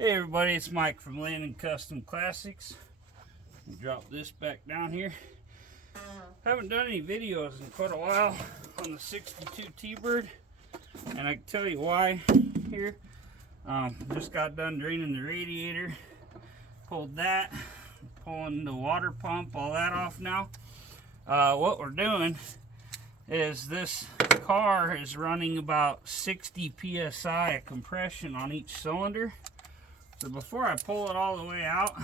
Hey everybody, it's Mike from Landon Custom Classics. Drop this back down here. Haven't done any videos in quite a while on the 62 T-Bird, and I can tell you why here. Just got done draining the radiator, pulled that, pulling the water pump, all that off now. What we're doing is this car is running about 60 psi of compression on each cylinder. So before I pull it all the way out,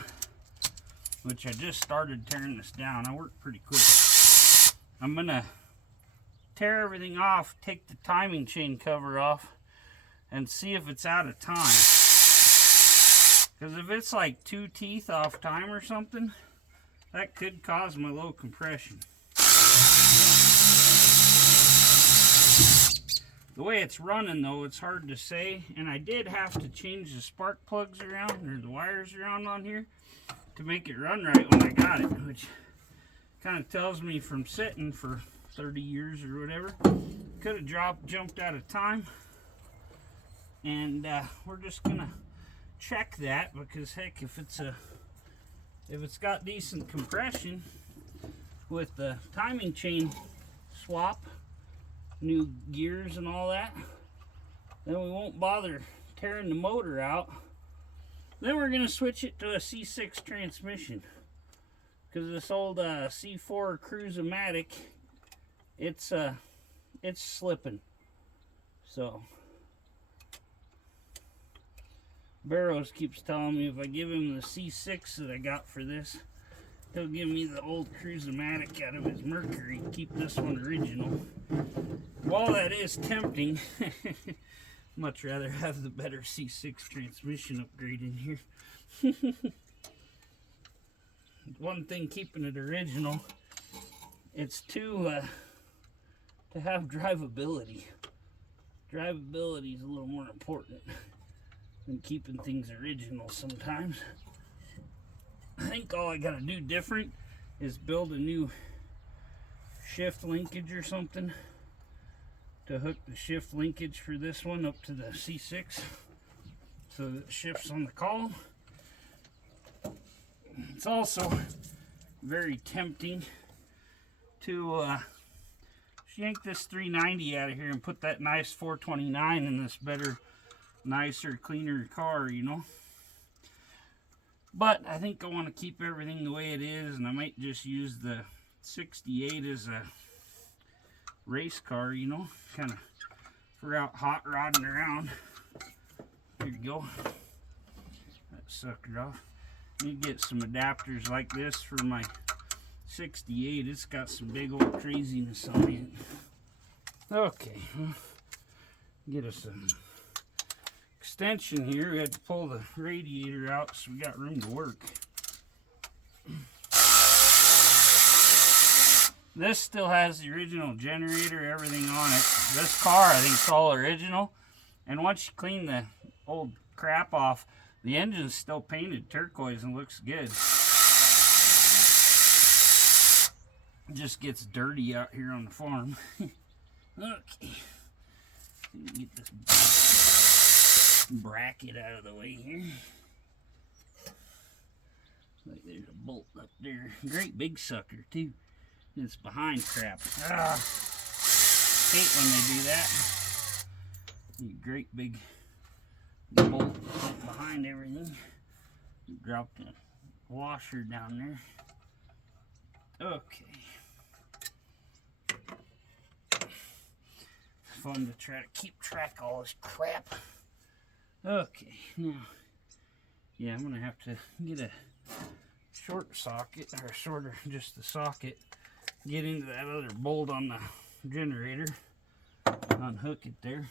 which I just started tearing this down, I worked pretty quick. I'm gonna tear everything off, take the timing chain cover off, and see if it's out of time. Because if it's like 2 teeth off time or something, that could cause my low compression. The way it's running though, it's hard to say, and I did have to change the spark plugs around, or the wires around on here, to make it run right when I got it, which kind of tells me from sitting for 30 years or whatever, could have jumped out of time. And we're just gonna check that, because heck, if it's got decent compression with the timing chain swap, new gears and all that, then we won't bother tearing the motor out. Then we're gonna switch it to a C6 transmission, because this old C4 Cruise-O-Matic, it's slipping. So Barrows keeps telling me if I give him the C6 that I got for this, he'll give me the old Cruise-O-Matic out of his Mercury and keep this one original. While that is tempting, much rather have the better C6 transmission upgrade in here. One thing keeping it original, it's to have drivability. Drivability is a little more important than keeping things original sometimes. I think all I gotta do different is build a new shift linkage or something to hook the shift linkage for this one up to the C6 so that it shifts on the column. It's also very tempting to yank this 390 out of here and put that nice 429 in this better, nicer, cleaner car, you know. But I think I want to keep everything the way it is, and I might just use the 68 as a race car, you know, kind of for out hot rodding around. There you go. That sucker off. Need to get some adapters like this for my 68. It's got some big old craziness on it. Okay, get us some extension here. We had to pull the radiator out so we got room to work. This still has the original generator, everything on it. This car, I think, is all original. And once you clean the old crap off, the engine's still painted turquoise and looks good. It just gets dirty out here on the farm. Okay. Get this bracket out of the way here. Like there's a bolt up there. Great big sucker too. It's behind crap. Hate when they do that. You great big bolt behind everything. You dropped a washer down there. Okay. Fun to try to keep track of all this crap. Okay, now, yeah, I'm gonna have to get a short socket, or shorter, just the socket, get into that other bolt on the generator, unhook it there,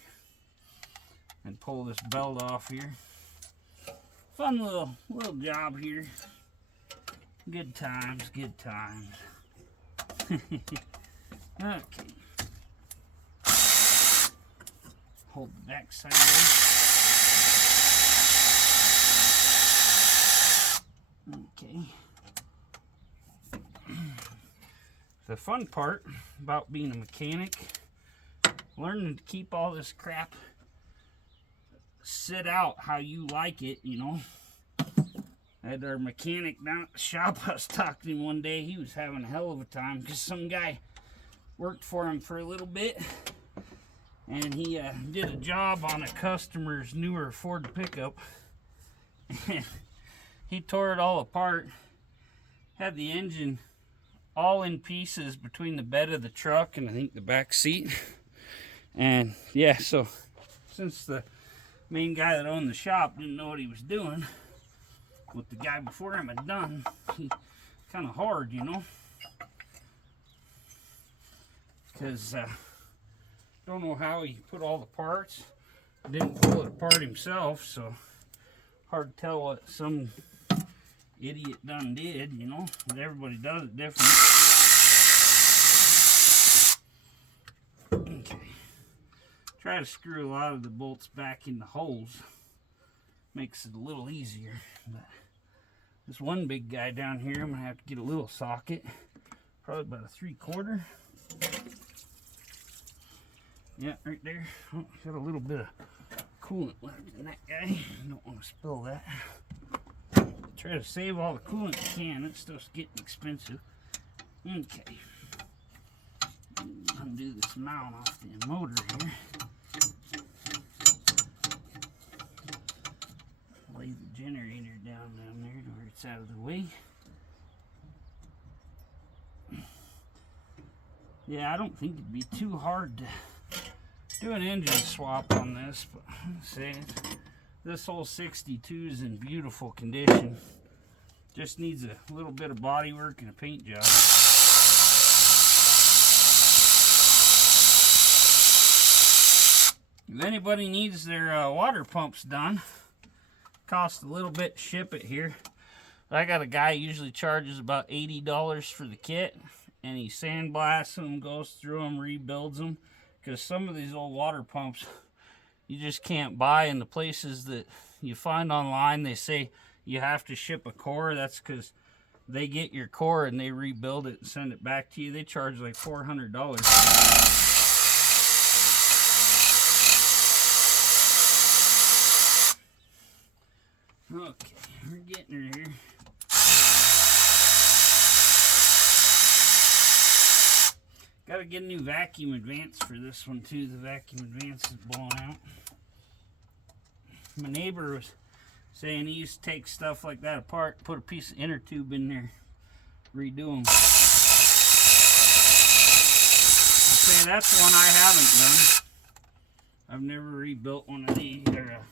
and pull this belt off here. Fun little job here. Good times, good times. Okay. Hold the back side there. Okay. The fun part about being a mechanic, learning to keep all this crap sit out how you like it, you know. I had our mechanic down at the shop. I was talking to him one day. He was having a hell of a time because some guy worked for him for a little bit, and he did a job on a customer's newer Ford pickup, and he tore it all apart. Had the engine all in pieces between the bed of the truck and I think the back seat. And yeah, so since the main guy that owned the shop didn't know what he was doing, what the guy before him had done, he kind of hard, you know, because don't know how he put all the parts, didn't pull it apart himself, so hard to tell what some idiot done did, you know, but everybody does it different. Okay, try to screw a lot of the bolts back in the holes, makes it a little easier, but this one big guy down here, I'm gonna have to get a little socket, probably about a 3/4. Yeah, right there. Oh, got a little bit of coolant left in that guy. Don't want to spill that. Try to save all the coolant you can. That stuff's getting expensive. Okay. Undo this mount off the motor here. Lay the generator down there to where it's out of the way. Yeah, I don't think it'd be too hard to do an engine swap on this, but say this whole 62 is in beautiful condition. Just needs a little bit of body work and a paint job. If anybody needs their water pumps done, costs a little bit to ship it here. I got a guy usually charges about $80 for the kit, and he sandblasts them, goes through them, rebuilds them, because some of these old water pumps you just can't buy. In the places that you find online, they say you have to ship a core. That's because they get your core and they rebuild it and send it back to you. They charge like $400. Okay, we're getting her here. Got to get a new vacuum advance for this one too. The vacuum advance is blowing out. My neighbor was saying he used to take stuff like that apart, put a piece of inner tube in there, redo them. I'll say that's one I haven't done. I've never rebuilt one of these, or a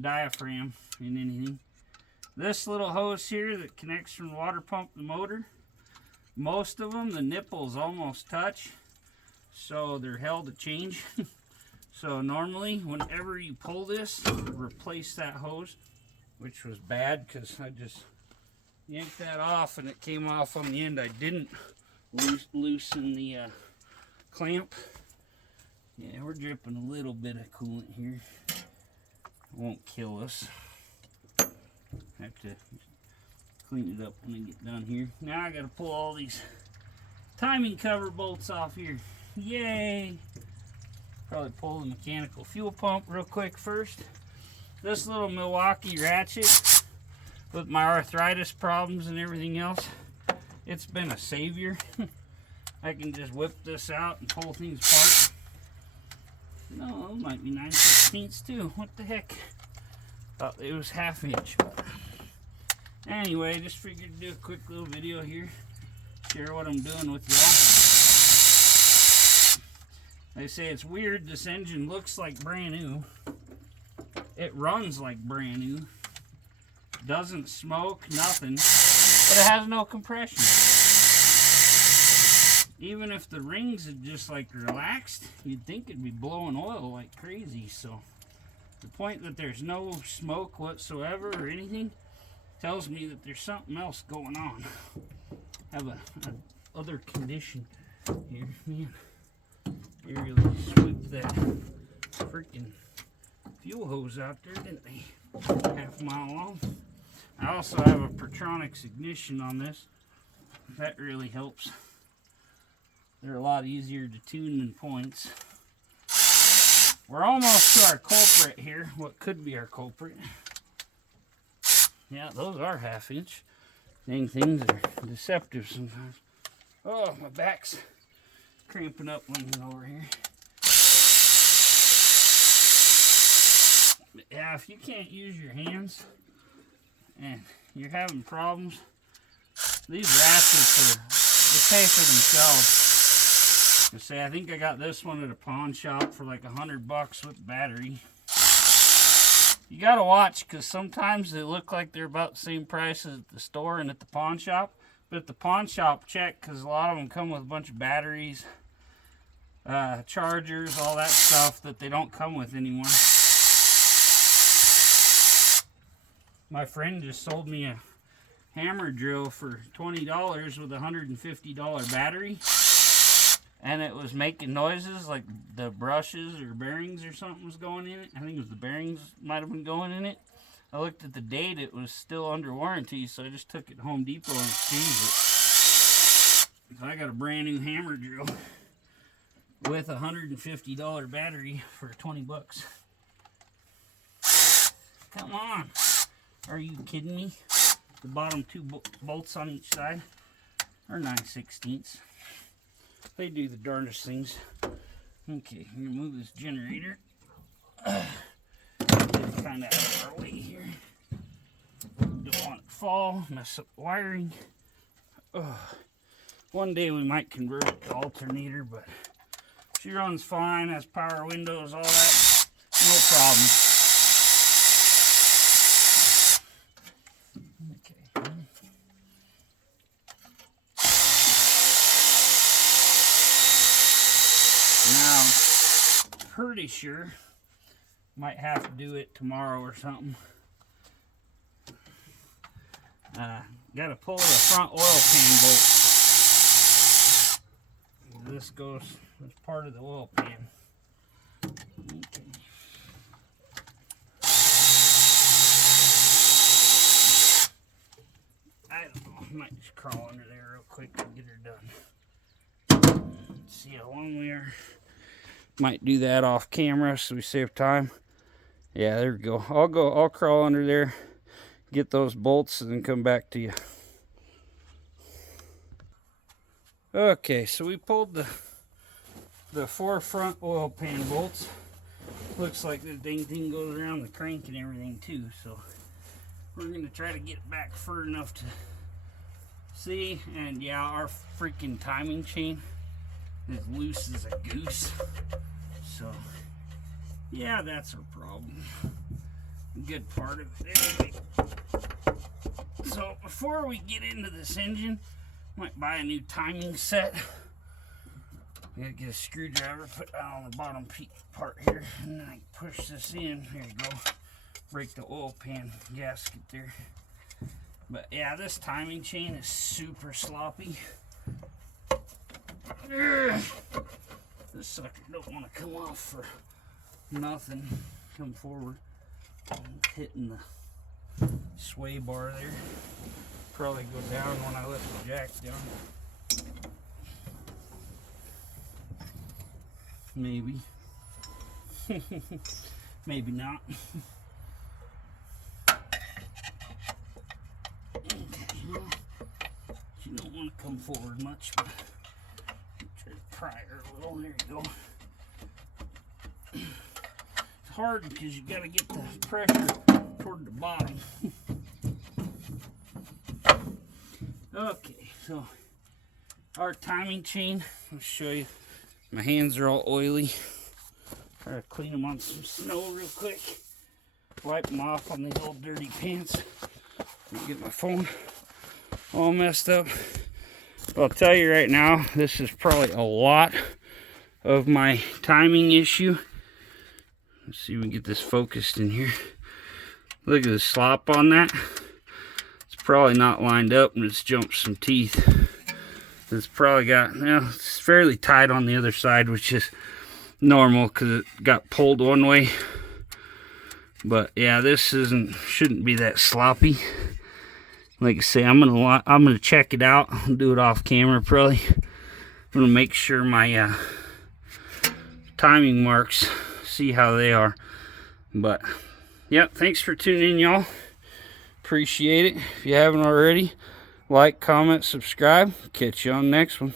diaphragm in anything. This little hose here that connects from the water pump to the motor, most of them, the nipples almost touch, so they're hell to change. So normally, whenever you pull this, replace that hose, which was bad because I just yanked that off and it came off on the end. I didn't loosen the clamp. Yeah, we're dripping a little bit of coolant here. It won't kill us. Have to clean it up when I get done here. Now I gotta pull all these timing cover bolts off here. Yay! Probably pull the mechanical fuel pump real quick first. This little Milwaukee ratchet, with my arthritis problems and everything else, it's been a savior. I can just whip this out and pull things apart. No, it might be 9/16 too. What the heck? Thought it was 1/2 inch. But anyway, just figured to do a quick little video here, share what I'm doing with y'all. They say it's weird, this engine looks like brand new. It runs like brand new. Doesn't smoke, nothing, but it has no compression. Even if the rings had just like relaxed, you'd think it'd be blowing oil like crazy. So the point that there's no smoke whatsoever or anything tells me that there's something else going on. I have a other condition here. Man, they really swooped that freaking fuel hose out there, didn't they? 1/2 mile long. I also have a Pertronix ignition on this. That really helps. They're a lot easier to tune than points. we're almost to our culprit here. What could be our culprit? Yeah, those are 1/2 inch. Dang, things are deceptive sometimes. Oh, my back's cramping up leaning over here. But yeah, if you can't use your hands and you're having problems, these ratchets they pay for themselves. Say, I think I got this one at a pawn shop for like $100 with battery. You gotta watch, because sometimes they look like they're about the same price as at the store and at the pawn shop. But at the pawn shop, check, because a lot of them come with a bunch of batteries, chargers, all that stuff that they don't come with anymore. My friend just sold me a hammer drill for $20 with a $150 battery. And it was making noises like the brushes or bearings or something was going in it. I think it was the bearings might have been going in it. I looked at the date, it was still under warranty, so I just took it to Home Depot and exchanged it. So I got a brand new hammer drill with a $150 battery for $20. Come on. Are you kidding me? The bottom 2 bolts on each side are 9/16. They do the darndest things. Okay, I'm gonna move this generator. Get it kind of out of our way here. Don't want it to fall, mess up the wiring. One day we might convert it to alternator, but she runs fine, has power windows, all that. No problem. Now, pretty sure might have to do it tomorrow or something. Got to pull the front oil pan bolt. This goes as part of the oil pan. Okay. I don't know. I might just crawl under there real quick and get her done. Let's see how long we are. Might do that off camera so we save time. Yeah, there we go. I'll crawl under there, get those bolts, and then come back to you. Okay, so we pulled the 4 front oil pan bolts. Looks like the dang thing goes around the crank and everything too, so we're gonna try to get it back far enough to see. And yeah, our freaking timing chain as loose as a goose, so yeah, that's our problem. Good part of it anyway. So before we get into this engine, might buy a new timing set. Gotta get a screwdriver, put that on the bottom part here, and then I push this in. There you go. Break the oil pan gasket there. But yeah, this timing chain is super sloppy. This sucker don't want to come off for nothing. Come forward. I'm hitting the sway bar there. Probably go down when I let the jack down. Maybe. Maybe not. Okay, well, you don't want to come forward much, but try to pry her a little. There you go. It's hard because you got to get the pressure toward the bottom. Okay, so our timing chain, I'll show you. My hands are all oily. Try to clean them on some snow real quick. Wipe them off on these old dirty pants. Get my phone all messed up. But I'll tell you right now, this is probably a lot of my timing issue. Let's see if we can get this focused in here. Look at the slop on that. It's probably not lined up and it's jumped some teeth. It's probably got, well, it's fairly tight on the other side, which is normal because it got pulled one way. But yeah, this shouldn't be that sloppy. Like I say, I'm gonna check it out. I'll do it off camera probably. I'm gonna make sure my timing marks see how they are. But yeah, thanks for tuning in, y'all. Appreciate it. If you haven't already, like, comment, subscribe. Catch you on the next one.